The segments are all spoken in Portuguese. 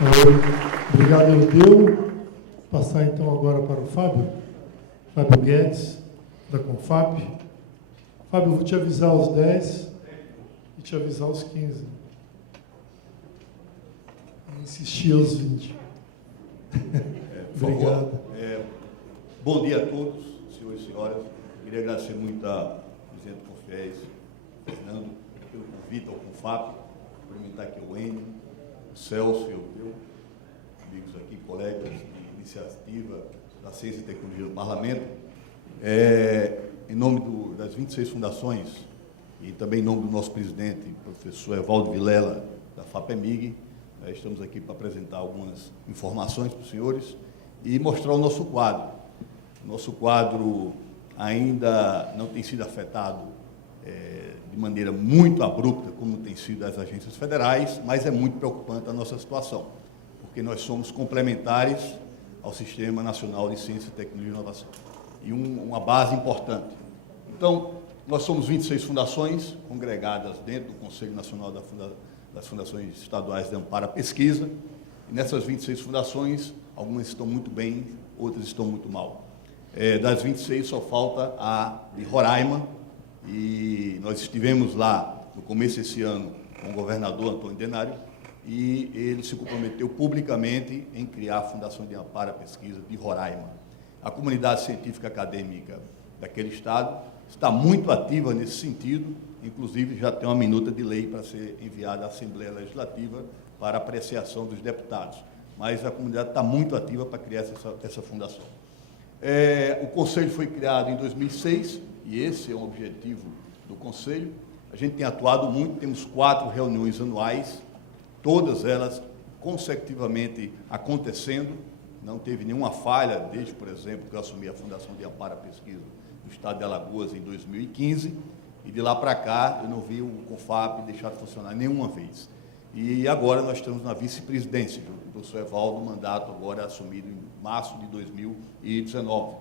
Obrigado, Eudeu. Passar então agora para o Fábio Guedes, da Confap. Fábio, eu vou te avisar aos 10 e te avisar aos 15. Insistir aos 20. Obrigado. Bom dia a todos, senhores e senhoras. Queria agradecer muito ao presidente Confés, Fernando, pelo convite ao Confap. Cumprimentar aqui o Enio, o Celso e o Eudeu, amigos aqui, colegas de iniciativa da Ciência e Tecnologia do Parlamento. Em nome das 26 fundações e também em nome do nosso presidente, professor Evaldo Vilela, da FAPEMIG, estamos aqui para apresentar algumas informações para os senhores e mostrar o nosso quadro. O nosso quadro ainda não tem sido afetado de maneira muito abrupta, como tem sido as agências federais, mas é muito preocupante a nossa situação, porque nós somos complementares ao Sistema Nacional de Ciência, Tecnologia e Inovação, e uma base importante. Então, nós somos 26 fundações congregadas dentro do Conselho Nacional das Fundações Estaduais de Amparo à Pesquisa, e nessas 26 fundações, algumas estão muito bem, outras estão muito mal. Das 26, só falta a de Roraima, e nós estivemos lá no começo desse ano com o governador Antônio Denário, e ele se comprometeu publicamente em criar a Fundação de Amparo à Pesquisa de Roraima. A comunidade científica acadêmica daquele estado está muito ativa nesse sentido, inclusive já tem uma minuta de lei para ser enviada à Assembleia Legislativa para apreciação dos deputados, mas a comunidade está muito ativa para criar essa fundação. O Conselho foi criado em 2006, e esse é um objetivo do Conselho. A gente tem atuado muito, temos 4 reuniões anuais, todas elas consecutivamente acontecendo, não teve nenhuma falha, desde, por exemplo, que eu assumi a Fundação de Amparo à Pesquisa do Estado de Alagoas em 2015, e de lá para cá eu não vi o Confap deixar de funcionar nenhuma vez. E agora nós estamos na vice-presidência, do professor Evaldo, mandato agora assumido em março de 2019.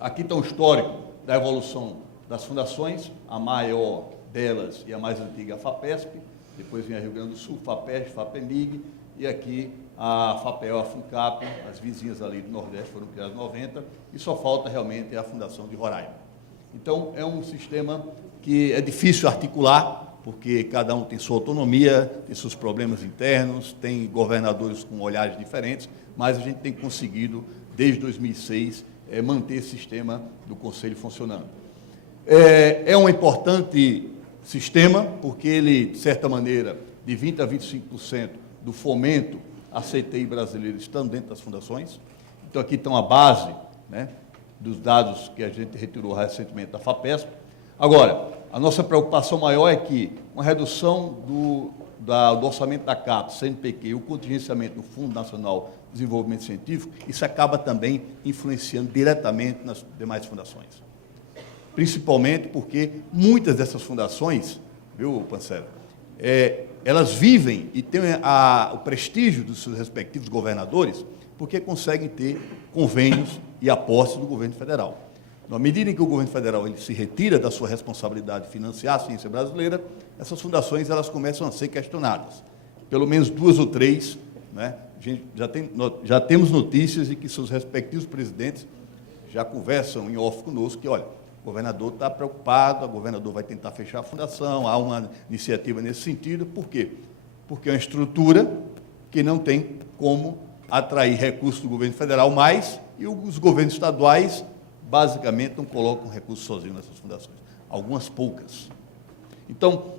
Aqui está um histórico da evolução das fundações, a maior delas e a mais antiga, a FAPESP, depois vem a Rio Grande do Sul, FAPESP, FAPEMIG, e aqui a FAPEL, a FUNCAP, as vizinhas ali do Nordeste foram criadas em 90, e só falta realmente a Fundação de Roraima. Então, é um sistema que é difícil articular, porque cada um tem sua autonomia, tem seus problemas internos, tem governadores com olhares diferentes, mas a gente tem conseguido, desde 2006, manter esse sistema do Conselho funcionando. É um importante sistema, porque ele, de certa maneira, de 20% a 25% do fomento à CTI brasileira estão dentro das fundações. Então, aqui estão a base, né, dos dados que a gente retirou recentemente da FAPESP. Agora, a nossa preocupação maior é que uma redução do orçamento da CAPES, CNPq, e o contingenciamento do Fundo Nacional de Desenvolvimento Científico, isso acaba também influenciando diretamente nas demais fundações. Principalmente porque muitas dessas fundações, viu, Pancelo, elas vivem e têm o prestígio dos seus respectivos governadores porque conseguem ter convênios e apostas do governo federal. Na medida em que o governo federal ele se retira da sua responsabilidade de financiar a ciência brasileira, essas fundações elas começam a ser questionadas. Pelo menos 2 ou 3, né? A gente já temos notícias de que seus respectivos presidentes já conversam em off conosco que, olha, o governador está preocupado, o governador vai tentar fechar a fundação, há uma iniciativa nesse sentido. Por quê? Porque é uma estrutura que não tem como atrair recursos do governo federal mais, e os governos estaduais basicamente não colocam recursos sozinhos nessas fundações, algumas poucas. Então,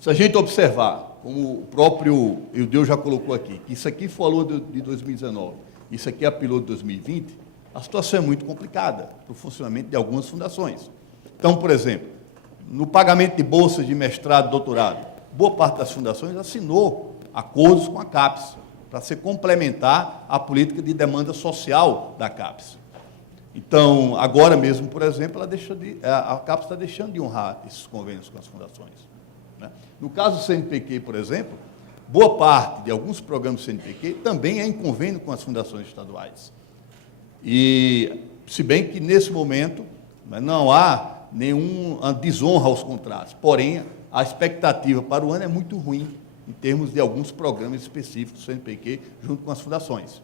se a gente observar, como o próprio Eudeu já colocou aqui, que isso aqui falou de 2019, isso aqui é a piloto de 2020, a situação é muito complicada para o funcionamento de algumas fundações. Então, por exemplo, no pagamento de bolsas de mestrado e doutorado, boa parte das fundações assinou acordos com a CAPES, para ser complementar à política de demanda social da CAPES. Então, agora mesmo, por exemplo, a CAPES está deixando de honrar esses convênios com as fundações, né? No caso do CNPq, por exemplo, boa parte de alguns programas do CNPq também é em convênio com as fundações estaduais. E, se bem que, nesse momento, não há nenhuma desonra aos contratos, porém, a expectativa para o ano é muito ruim, em termos de alguns programas específicos do CNPq, junto com as fundações.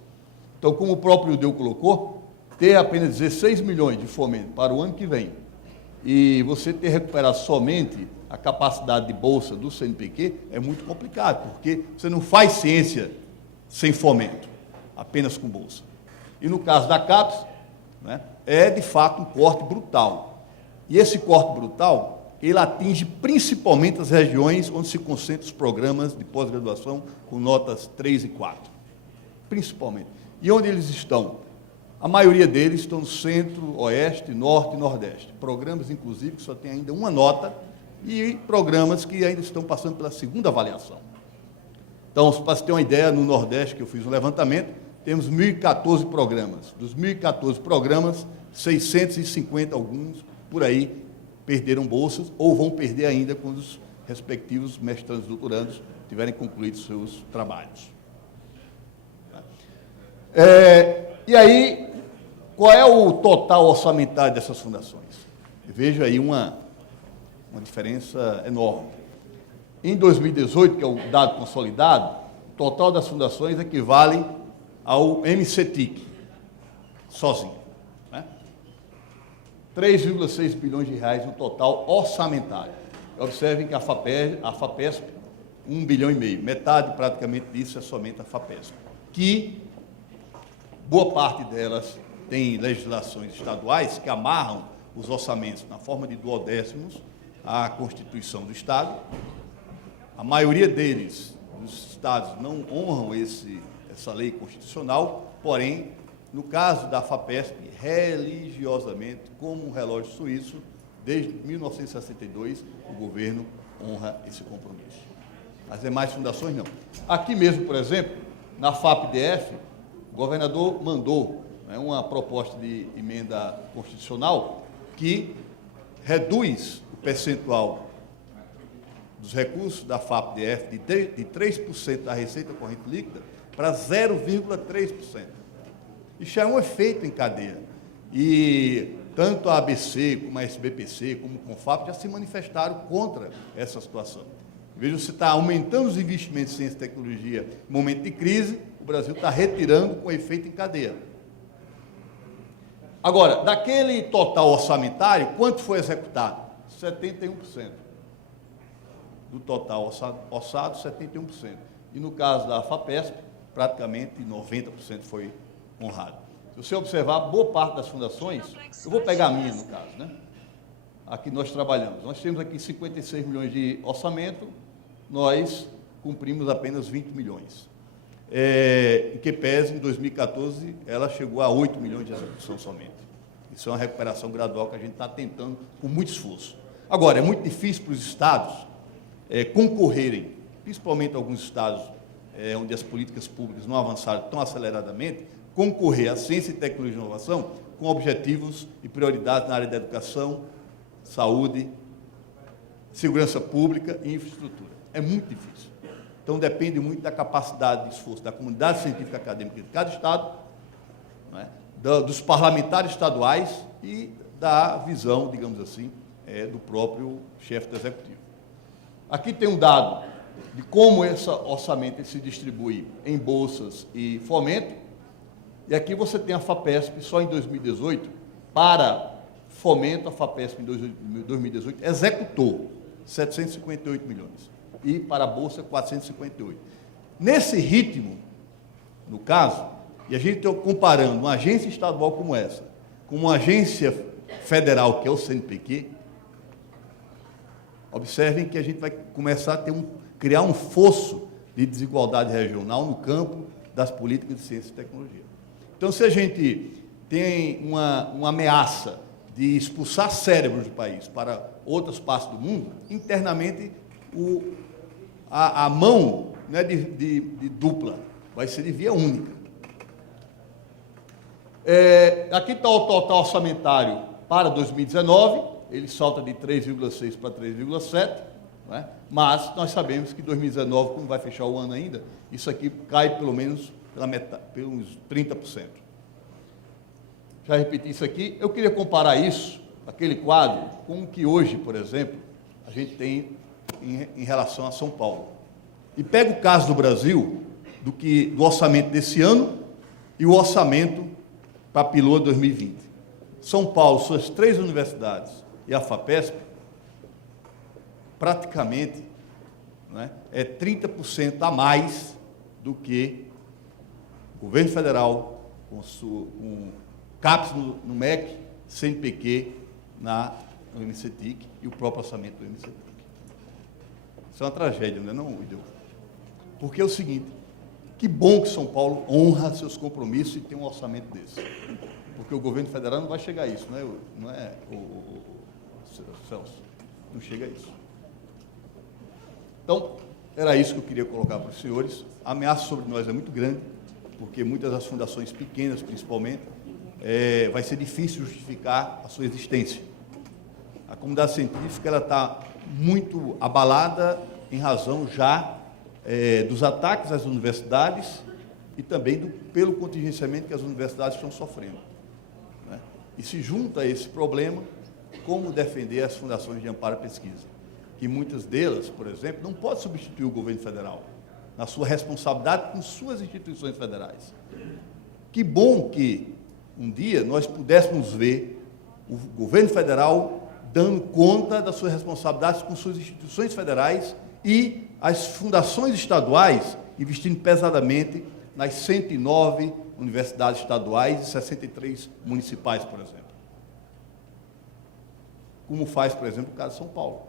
Então, como o próprio Deu colocou, ter apenas 16 milhões de fomento para o ano que vem e você ter recuperado somente a capacidade de bolsa do CNPq é muito complicado, porque você não faz ciência sem fomento, apenas com bolsa. E no caso da CAPES, né, é de fato um corte brutal. E esse corte brutal, ele atinge principalmente as regiões onde se concentram os programas de pós-graduação com notas 3 e 4. Principalmente. E onde eles estão? A maioria deles estão no centro, oeste, norte e nordeste. Programas, inclusive, que só tem ainda uma nota e programas que ainda estão passando pela segunda avaliação. Então, para você ter uma ideia, no Nordeste, que eu fiz um levantamento, temos 1.014 programas. Dos 1.014 programas, 650, alguns, por aí, perderam bolsas ou vão perder ainda quando os respectivos mestrandos e doutorandos tiverem concluído seus trabalhos. E aí, qual é o total orçamentário dessas fundações? Eu vejo aí uma diferença enorme. Em 2018, que é o dado consolidado, o total das fundações equivale ao MCTIC, sozinho. Né? 3,6 bilhões de reais no total orçamentário. Observem que a FAPESP, 1,5 bilhão, metade praticamente disso é somente a FAPESP, que boa parte delas tem legislações estaduais que amarram os orçamentos na forma de duodécimos à Constituição do Estado. A maioria deles, dos estados, não honram essa lei constitucional, porém, no caso da FAPESP, religiosamente, como um relógio suíço, desde 1962, o governo honra esse compromisso. As demais fundações, não. Aqui mesmo, por exemplo, na FAPDF, o governador mandou uma proposta de emenda constitucional que reduz o percentual dos recursos da FAPDF de 3% da receita corrente líquida para 0,3%. Isso é um efeito em cadeia. E tanto a ABC, como a SBPC, como o CONFAP já se manifestaram contra essa situação. Veja, você está aumentando os investimentos em ciência e tecnologia em momento de crise, o Brasil está retirando com efeito em cadeia. Agora, daquele total orçamentário, quanto foi executado? 71%. Do total orçado, 71%. E no caso da FAPESP, praticamente 90% foi honrado. Se você observar, boa parte das fundações, eu vou pegar a minha no caso, né? Aqui nós trabalhamos. Nós temos aqui 56 milhões de orçamento, nós cumprimos apenas 20 milhões. Em que pese, em 2014, ela chegou a 8 milhões de execução somente. Isso é uma recuperação gradual que a gente está tentando com muito esforço. Agora, é muito difícil para os estados concorrerem, principalmente alguns estados onde as políticas públicas não avançaram tão aceleradamente, concorrer à ciência e tecnologia e inovação com objetivos e prioridades na área da educação, saúde, segurança pública e infraestrutura. É muito difícil. Então, depende muito da capacidade de esforço da comunidade científica acadêmica de cada estado, né, dos parlamentares estaduais e da visão, digamos assim, do próprio chefe do executivo. Aqui tem um dado de como esse orçamento se distribui em bolsas e fomento, e aqui você tem a FAPESP só em 2018, para fomento, a FAPESP em 2018 executou 758 milhões, e para a bolsa 458. Nesse ritmo, no caso, e a gente está comparando uma agência estadual como essa, com uma agência federal, que é o CNPq, observem que a gente vai começar a criar um fosso de desigualdade regional no campo das políticas de ciência e tecnologia. Então, se a gente tem uma ameaça de expulsar cérebros do país para outras partes do mundo, internamente a mão não é de dupla, vai ser de via única. Aqui está o total orçamentário para 2019, ele salta de 3,6 para 3,7, né? Mas nós sabemos que 2019, como vai fechar o ano ainda, isso aqui cai pelo menos pela metade, pelos 30%. Já repeti isso aqui. Eu queria comparar isso, aquele quadro, com o que hoje, por exemplo, a gente tem em relação a São Paulo. e pega o caso do Brasil, do orçamento desse ano e o orçamento para a Piloto 2020. São Paulo, suas 3 universidades e a FAPESP, praticamente, né, é 30% a mais do que o governo federal, com CAPES no MEC, CNPq no MCTIC e o próprio orçamento do MCTIC. Isso é uma tragédia, não é não, Ideu? Porque é o seguinte, que bom que São Paulo honra seus compromissos e tem um orçamento desse. Porque o governo federal não vai chegar a isso, não é Celso? Não chega a isso. Então, era isso que eu queria colocar para os senhores. A ameaça sobre nós é muito grande, porque muitas das fundações pequenas, principalmente, vai ser difícil justificar a sua existência. A comunidade científica está muito abalada em razão já dos ataques às universidades e também pelo contingenciamento que as universidades estão sofrendo, né? E se junta a esse problema, como defender as fundações de amparo à pesquisa, que muitas delas, por exemplo, não podem substituir o governo federal na sua responsabilidade com suas instituições federais. Que bom que um dia nós pudéssemos ver o governo federal dando conta das suas responsabilidades com suas instituições federais e as fundações estaduais investindo pesadamente nas 109 universidades estaduais e 63 municipais, por exemplo. Como faz, por exemplo, o caso de São Paulo.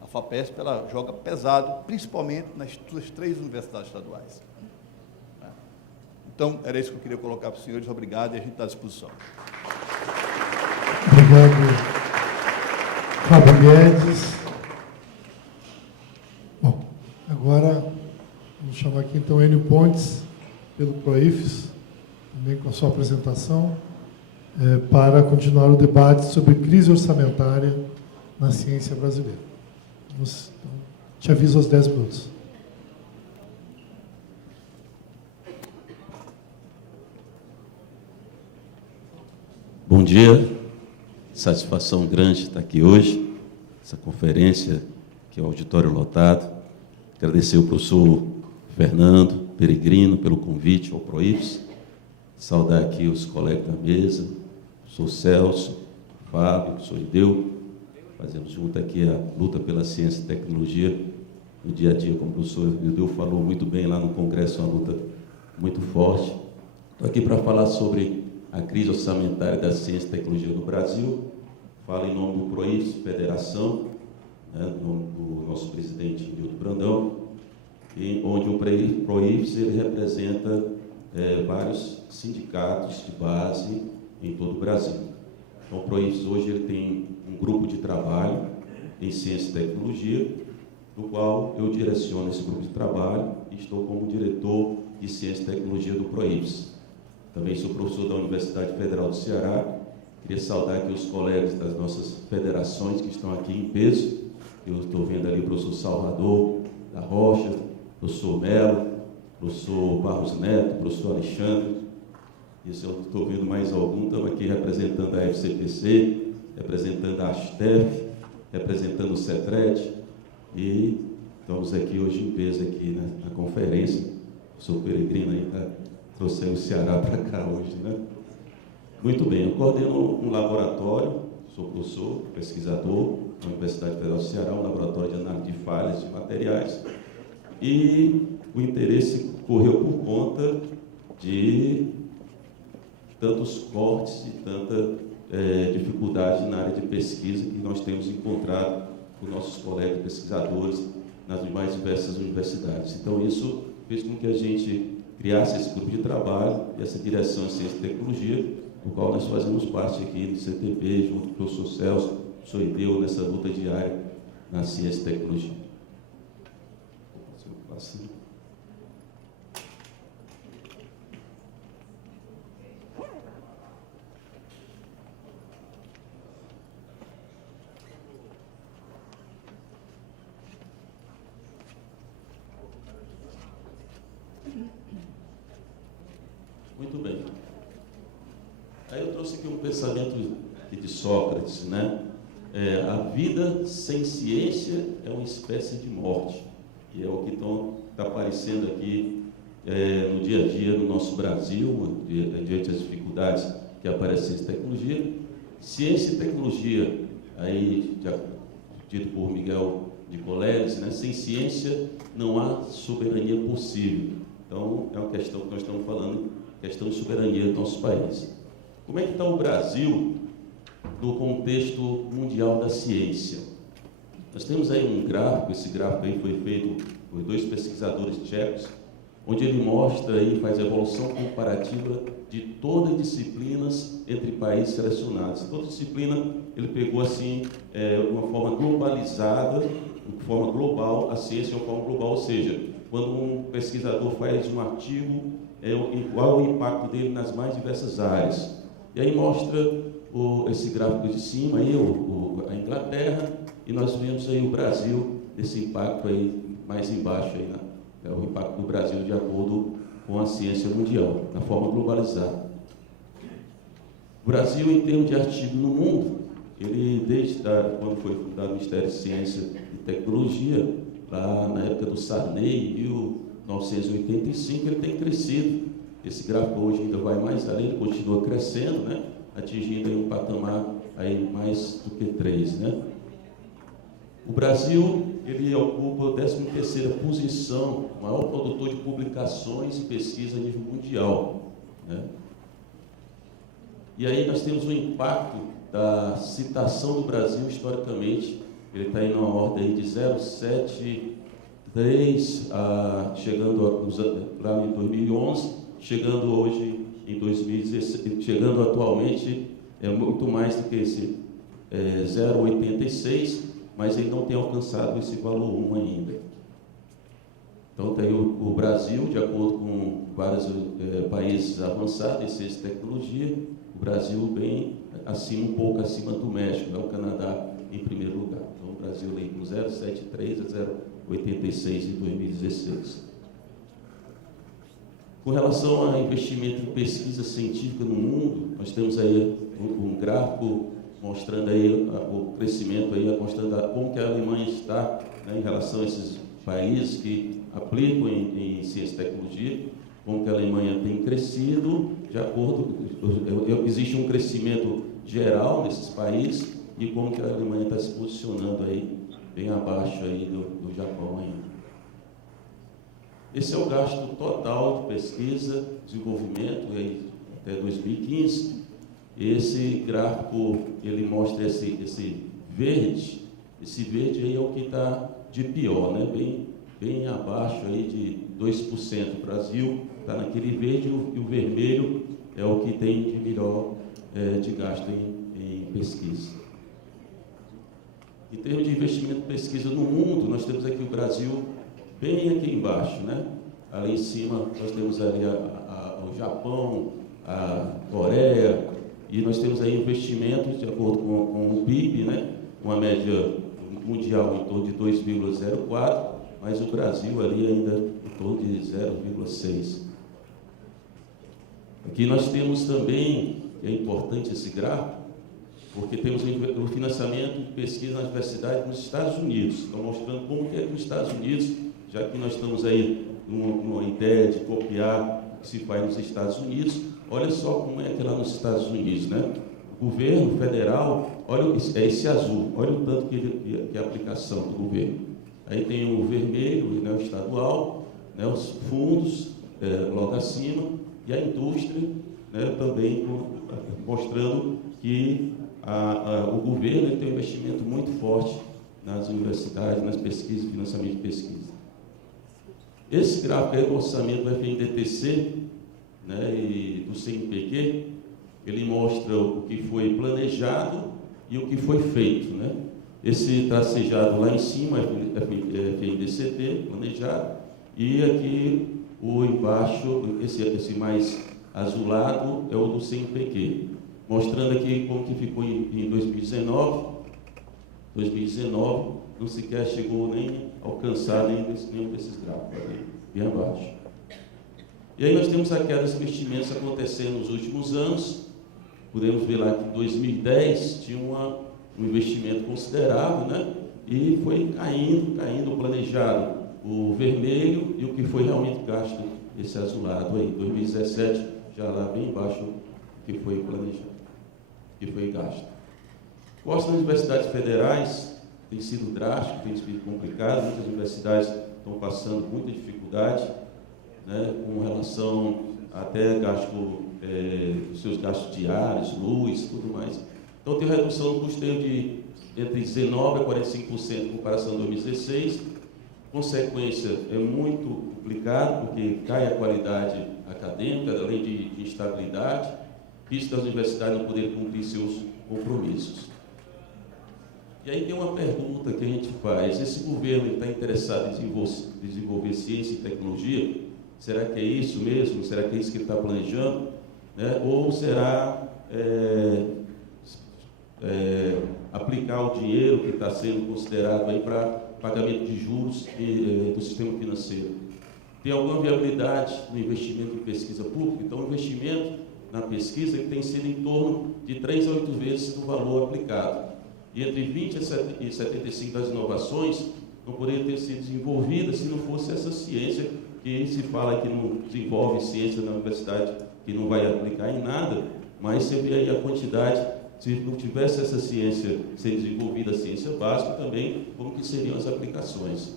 A FAPESP, ela joga pesado, principalmente nas suas 3 universidades estaduais. Então, era isso que eu queria colocar para os senhores. Obrigado e a gente está à disposição. Obrigado, Fábio Guedes. Bom, agora vamos chamar aqui então Enio Pontes, pelo PROIFES, também com a sua apresentação, para continuar o debate sobre crise orçamentária na ciência brasileira. Te aviso aos 10 minutos. Bom dia, satisfação grande estar aqui hoje, essa conferência, que é o auditório lotado. Agradecer ao professor Fernando Peregrino pelo convite ao PROIFES, saudar aqui os colegas da mesa, o professor Celso, o Fábio, o professor Ideu, fazemos junto aqui a luta pela ciência e tecnologia no dia a dia, como o professor Ideu falou muito bem lá no Congresso, uma luta muito forte. Estou aqui para falar sobre a crise orçamentária da ciência e tecnologia no Brasil. Falo em nome do PROIFES, Federação, né, do nosso presidente Nilton Brandão, onde o PROIFES ele representa vários sindicatos de base em todo o Brasil. Então, o PROIFES hoje ele tem um grupo de trabalho em ciência e tecnologia, no qual eu direciono esse grupo de trabalho e estou como diretor de ciência e tecnologia do PROIFES. Também sou professor da Universidade Federal do Ceará. Queria saudar aqui os colegas das nossas federações que estão aqui em peso. Eu estou vendo ali o professor Salvador da Rocha, professor Melo, professor Barros Neto, professor Alexandre. E se eu estou vendo mais algum, estamos aqui representando a FCPC, representando a ASTEF, representando o CETRED. E estamos aqui hoje em peso aqui na conferência. O professor Peregrino aí trouxe o Ceará para cá hoje, né? Muito bem, eu coordeno um laboratório, sou professor, pesquisador na Universidade Federal do Ceará, um laboratório de análise de falhas de materiais, e o interesse correu por conta de tantos cortes e tanta dificuldade na área de pesquisa que nós temos encontrado com nossos colegas pesquisadores nas mais diversas universidades. Então, isso fez com que a gente criasse esse grupo de trabalho e essa direção de ciência e tecnologia, do qual nós fazemos parte aqui do CTP, junto com o professor Celso, o professor Ideu, nessa luta diária na ciência e tecnologia. Muito bem. Aí eu trouxe aqui um pensamento de Sócrates, né? A vida sem ciência é uma espécie de morte. que é o que está aparecendo aqui no dia a dia no nosso Brasil, diante das dificuldades que aparecem em tecnologia. Ciência e tecnologia, aí, dito por Miguel de Coleles, né? Sem ciência não há soberania possível. Então, é uma questão que nós estamos falando, questão de soberania do nosso país. Como é que está o Brasil no contexto mundial da ciência? Nós temos aí um gráfico, esse gráfico aí foi feito por 2 pesquisadores tchecos, onde ele mostra aí, faz a evolução comparativa de todas as disciplinas entre países selecionados. Toda disciplina ele pegou assim, uma forma globalizada, de forma global, a ciência é uma forma global, ou seja, quando um pesquisador faz um artigo, qual é o impacto dele nas mais diversas áreas. E aí mostra esse gráfico de cima, aí, a Inglaterra, e nós vemos aí o Brasil, esse impacto aí mais embaixo, aí, o impacto do Brasil de acordo com a ciência mundial, na forma globalizada. O Brasil, em termos de artigo no mundo, ele, desde quando foi fundado o Ministério de Ciência e Tecnologia, lá na época do Sarney, em 1985, ele tem crescido. Esse gráfico hoje ainda vai mais além, ele continua crescendo, né? Atingindo aí um patamar aí mais do que 3, né? O Brasil, ele ocupa a 13ª posição, o maior produtor de publicações e pesquisa a nível mundial, né? E aí nós temos o impacto da citação do Brasil historicamente, ele está aí numa ordem de 0,73, chegando lá em 2011, chegando hoje em 2016, chegando atualmente muito mais do que esse 0,86, mas ele não tem alcançado esse valor 1 ainda. Então tem o Brasil, de acordo com vários países avançados em ciência e tecnologia, o Brasil bem acima, um pouco acima do México, né? O Canadá em primeiro lugar. Então o Brasil aí com 0,73 a 0,86 em 2016. Com relação a investimento em pesquisa científica no mundo, nós temos aí um gráfico mostrando aí o crescimento, aí, mostrando como que a Alemanha está, né, em relação a esses países que aplicam em ciência e tecnologia, como que a Alemanha tem crescido, de acordo, existe um crescimento geral nesses países, e como que a Alemanha está se posicionando aí, bem abaixo aí do Japão ainda. Esse é o gasto total de pesquisa, desenvolvimento, aí, até 2015. Esse gráfico, ele mostra esse verde. Esse verde aí é o que está de pior, né? Bem abaixo aí de 2%. O Brasil está naquele verde, e o vermelho é o que tem de melhor de gasto em pesquisa. Em termos de investimento em pesquisa no mundo, nós temos aqui o Brasil bem aqui embaixo, né? Ali em cima nós temos ali o Japão, a Coreia, e nós temos aí investimentos de acordo com o PIB, né? Uma média mundial em torno de 2,04, mas o Brasil ali ainda em torno de 0,6. Aqui nós temos também, é importante esse gráfico, porque temos o financiamento de pesquisa na universidade nos Estados Unidos. Estão mostrando como que é que os Estados Unidos, já que nós estamos aí numa ideia de copiar o que se faz nos Estados Unidos, olha só como é que é lá nos Estados Unidos, né? O governo federal, olha, é esse azul, olha o tanto que é a aplicação do governo. Aí tem o vermelho, né, o estadual, né, os fundos logo acima, e a indústria, né, também mostrando que o governo tem um investimento muito forte nas universidades, nas pesquisas, financiamento de pesquisa. Esse gráfico é o orçamento do FNDTC, né, e do CNPq, ele mostra o que foi planejado e o que foi feito, né? Esse tracejado lá em cima é FNDCT, planejado, e aqui o embaixo, esse mais azulado, é o do CNPq, mostrando aqui como que ficou em 2019. 2019 não sequer chegou nem a alcançar nenhum desses gráficos, bem abaixo. E aí nós temos a queda dos investimentos acontecendo nos últimos anos. Podemos ver lá que em 2010 tinha um investimento considerável, né? E foi caindo, planejado o vermelho e o que foi realmente gasto, esse azulado aí, 2017, já lá bem embaixo, que foi planejado, que foi gasto. O orçamento das universidades federais tem sido drástico, tem sido complicado, muitas universidades estão passando muita dificuldade, né, com relação até gasto, os seus gastos diários, luz, tudo mais. Então tem uma redução no custeio de entre 19% a 45% em comparação a 2016. Consequência, é muito complicado, porque cai a qualidade acadêmica, além de instabilidade, risco das universidades não poderem cumprir seus compromissos. E aí tem uma pergunta que a gente faz: esse governo está interessado em desenvolver ciência e tecnologia? Será que é isso mesmo? Será que é isso que ele está planejando? Né? Ou será aplicar o dinheiro que está sendo considerado aí para pagamento de juros do sistema financeiro? Tem alguma viabilidade no investimento em pesquisa pública? Então, o investimento na pesquisa ele tem sido em torno de 3 a 8 vezes do valor aplicado. E entre 20 e 75 das inovações não poderiam ter sido desenvolvidas se não fosse essa ciência que se fala que não desenvolve ciência na universidade, que não vai aplicar em nada, mas você vê aí a quantidade, se não tivesse essa ciência sendo desenvolvida, a ciência básica também, como que seriam as aplicações.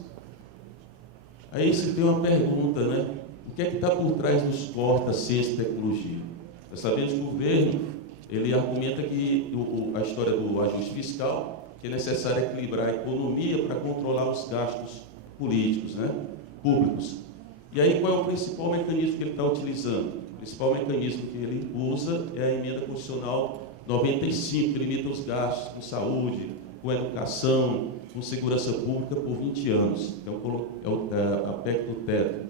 Aí se tem uma pergunta, né? O que é que está por trás dos cortes da ciência e tecnologia? Nós sabemos que o governo, ele argumenta que a história do ajuste fiscal, que é necessário equilibrar a economia para controlar os gastos políticos, né? Públicos. E aí qual é o principal mecanismo que ele está utilizando? O principal mecanismo que ele usa é a emenda constitucional 95, que limita os gastos com saúde, com educação, com segurança pública por 20 anos. Então, a PEC do teto.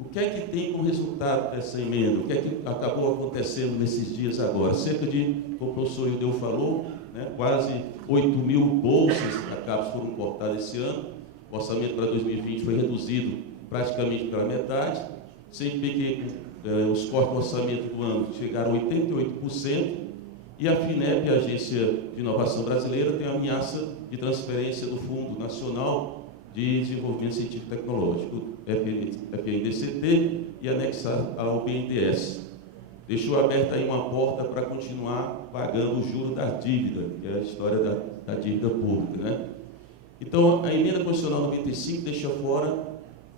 O que é que tem como resultado dessa emenda? O que é que acabou acontecendo nesses dias agora? Cerca de, como o professor Ildeu falou, né, quase 8 mil bolsas da CAPES foram cortadas esse ano. O orçamento para 2020 foi reduzido praticamente pela metade. Sempre que os cortes do orçamento do ano chegaram a 88%, e a FINEP, a Agência de Inovação Brasileira, tem a ameaça de transferência do Fundo Nacional de Desenvolvimento Científico e Tecnológico, FNDCT, e anexar ao BNDES. Deixou aberta aí uma porta para continuar pagando o juro da dívida, que é a história da dívida pública, né? Então, a emenda constitucional 95 deixa fora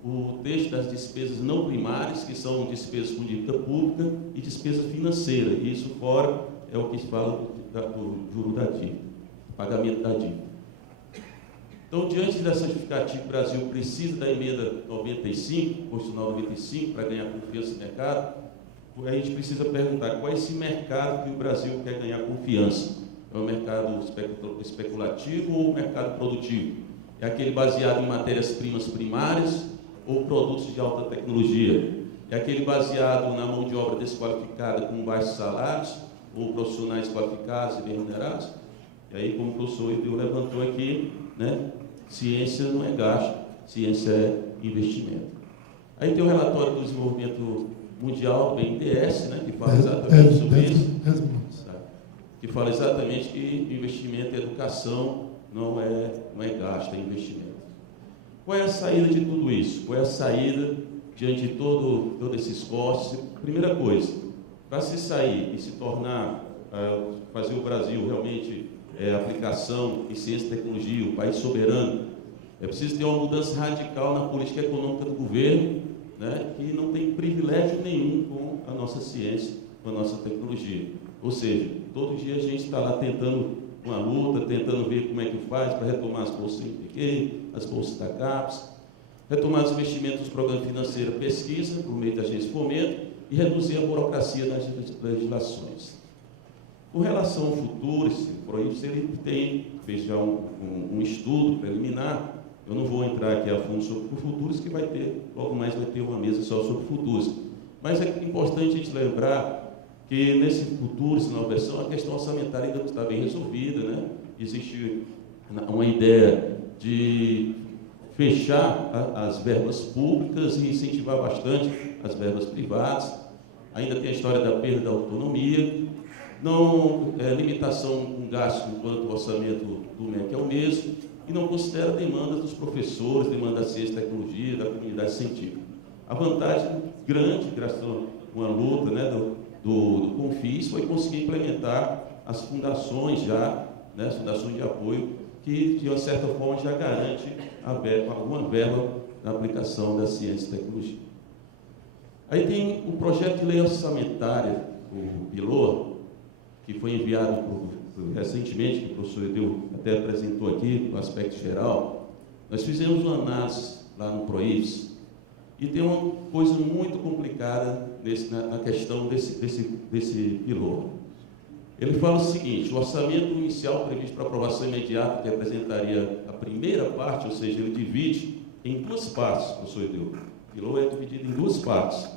o texto das despesas não primárias, que são despesas com dívida pública e despesa financeira. E isso fora é o que se fala do juro da dívida, pagamento da dívida. Então, diante dessa justificativa, o Brasil precisa da emenda 95, constitucional 95, para ganhar confiança no mercado. A gente precisa perguntar qual é esse mercado que o Brasil quer ganhar confiança. É um mercado especulativo ou um mercado produtivo? É aquele baseado em matérias-primas primárias ou produtos de alta tecnologia? É aquele baseado na mão de obra desqualificada com baixos salários ou profissionais qualificados e bem remunerados? E aí, como o professor Ildeu levantou aqui, né, ciência não é gasto, ciência é investimento. Aí tem o relatório do desenvolvimento mundial, do BNDES, né, que fala exatamente sobre isso. Que fala exatamente que investimento em educação não é gasto, é investimento. Qual é a saída de tudo isso? Qual é a saída diante de todos esses cortes? Primeira coisa, para se sair e se tornar, fazer o Brasil realmente aplicação em ciência e tecnologia, o país soberano, é preciso ter uma mudança radical na política econômica do governo, né, que não tem privilégio nenhum com a nossa ciência, com a nossa tecnologia. Ou seja, todo dia a gente está lá tentando uma luta, tentando ver como é que faz para retomar as bolsas do INPq, as bolsas da CAPES, retomar os investimentos dos programas financeiros, pesquisa, por meio da agência de fomento, e reduzir a burocracia nas legislações. Com relação ao futuro, esse projeto ele fez já um estudo preliminar. Eu não vou entrar aqui a fundo sobre o futuros, que logo mais vai ter uma mesa só sobre futuros. Mas é importante a gente lembrar que nesse futuro, na versão, a questão orçamentária ainda não está bem resolvida, né? Existe uma ideia de fechar as verbas públicas e incentivar bastante as verbas privadas. Ainda tem a história da perda da autonomia, limitação com gasto enquanto o orçamento do MEC é o mesmo, e não considera demandas dos professores, demanda da ciência e tecnologia, da comunidade científica. A vantagem grande, graças a uma luta, né, do Confis, foi conseguir implementar as fundações já, né, as fundações de apoio, que de uma certa forma já garante alguma verba na aplicação da ciência e tecnologia. Aí tem o projeto de lei orçamentária, o PILOA, que foi enviado recentemente, que o professor Edeu até apresentou aqui, no aspecto geral. Nós fizemos uma análise lá no PROIFES, e tem uma coisa muito complicada na questão desse PILOA. Ele fala o seguinte: o orçamento inicial previsto para aprovação imediata, que representaria a primeira parte, ou seja, ele divide em duas partes, professor Edeu. O PILOA é dividido em duas partes.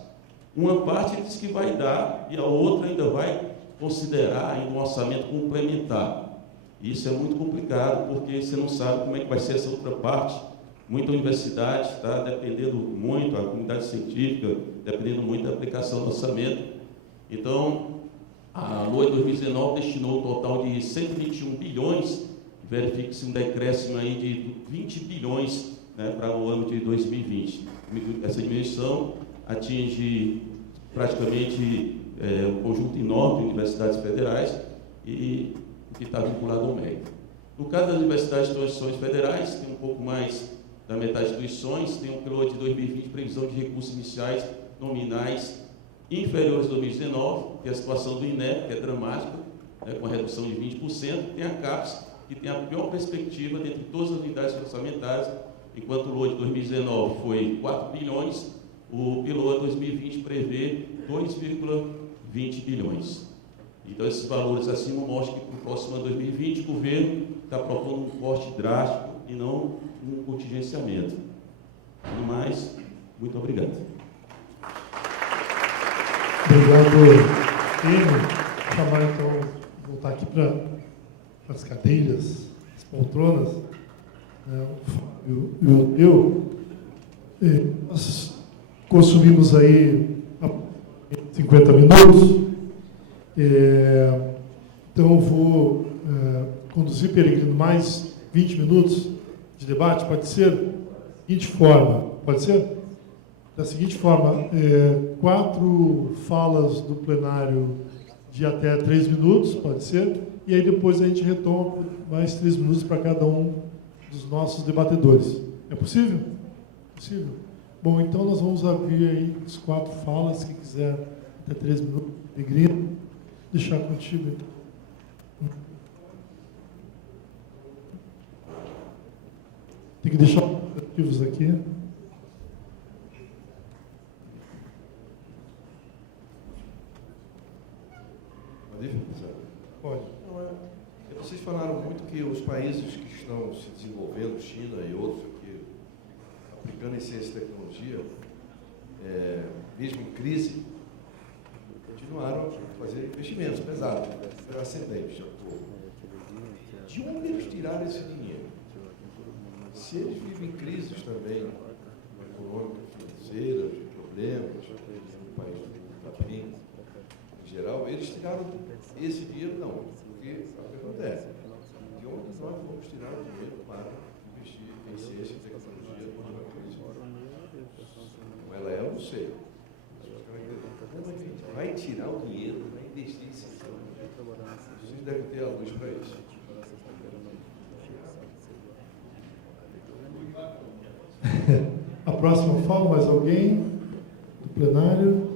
Uma parte ele diz que vai dar, e a outra ainda vai considerar ainda um orçamento complementar. Isso é muito complicado, porque você não sabe como é que vai ser essa outra parte. Muita universidade está dependendo muito, a comunidade científica dependendo muito da aplicação do orçamento. Então, a LOA de 2019 destinou um total de 121 bilhões, verifique-se um decréscimo aí de 20 bilhões, né, para o ano de 2020. Essa diminuição atinge praticamente um conjunto enorme de universidades federais e que está vinculado ao MEC. No caso das universidades de instituições federais, tem um pouco mais da metade das instituições, tem um piloto de 2020, previsão de recursos iniciais nominais inferiores a 2019, que é a situação do INEP, que é dramática, né, com a redução de 20%, tem a CAPES, que tem a pior perspectiva dentre todas as unidades orçamentárias, enquanto o LOA de 2019 foi 4 bilhões, o PILOA 2020 prevê 2,20 bilhões. Então, esses valores acima mostram que para o próximo ano 2020 o governo está propondo um corte drástico e não um contingenciamento. No mais, muito obrigado. Obrigado, Enio. Chamar então, voltar aqui para as cadeiras, as poltronas. Nós consumimos aí 50 minutos. Então, eu vou conduzir, Peregrino, mais 20 minutos de debate. Pode ser? Da seguinte forma, pode ser? Da seguinte forma, 4 falas do plenário de até 3 minutos, pode ser? E aí depois a gente retoma mais 3 minutos para cada um dos nossos debatedores. É possível? Possível? Bom, então nós vamos abrir aí as 4 falas, quem quiser até 3 minutos. Peregrino, deixar contigo. Tem que deixar os ativos aqui. Pode ir, professor? Pode. Vocês falaram muito que os países que estão se desenvolvendo, China e outros aqui, aplicando em ciência e tecnologia, mesmo em crise, continuaram a fazer investimentos pesados, ascendentes. De onde eles tiraram esse dinheiro? Se eles vivem crises também econômicas, financeiras, problemas, no país da PRIM, em geral, eles tiraram esse dinheiro, não. Porque a pergunta é, de onde nós vamos tirar o dinheiro para investir em ciência e tecnologia numa crise? Como ela é, eu não sei. Como a gente vai tirar o dinheiro para investir em ciência? Vocês devem ter a luz para isso. A próxima fala, mais alguém do plenário?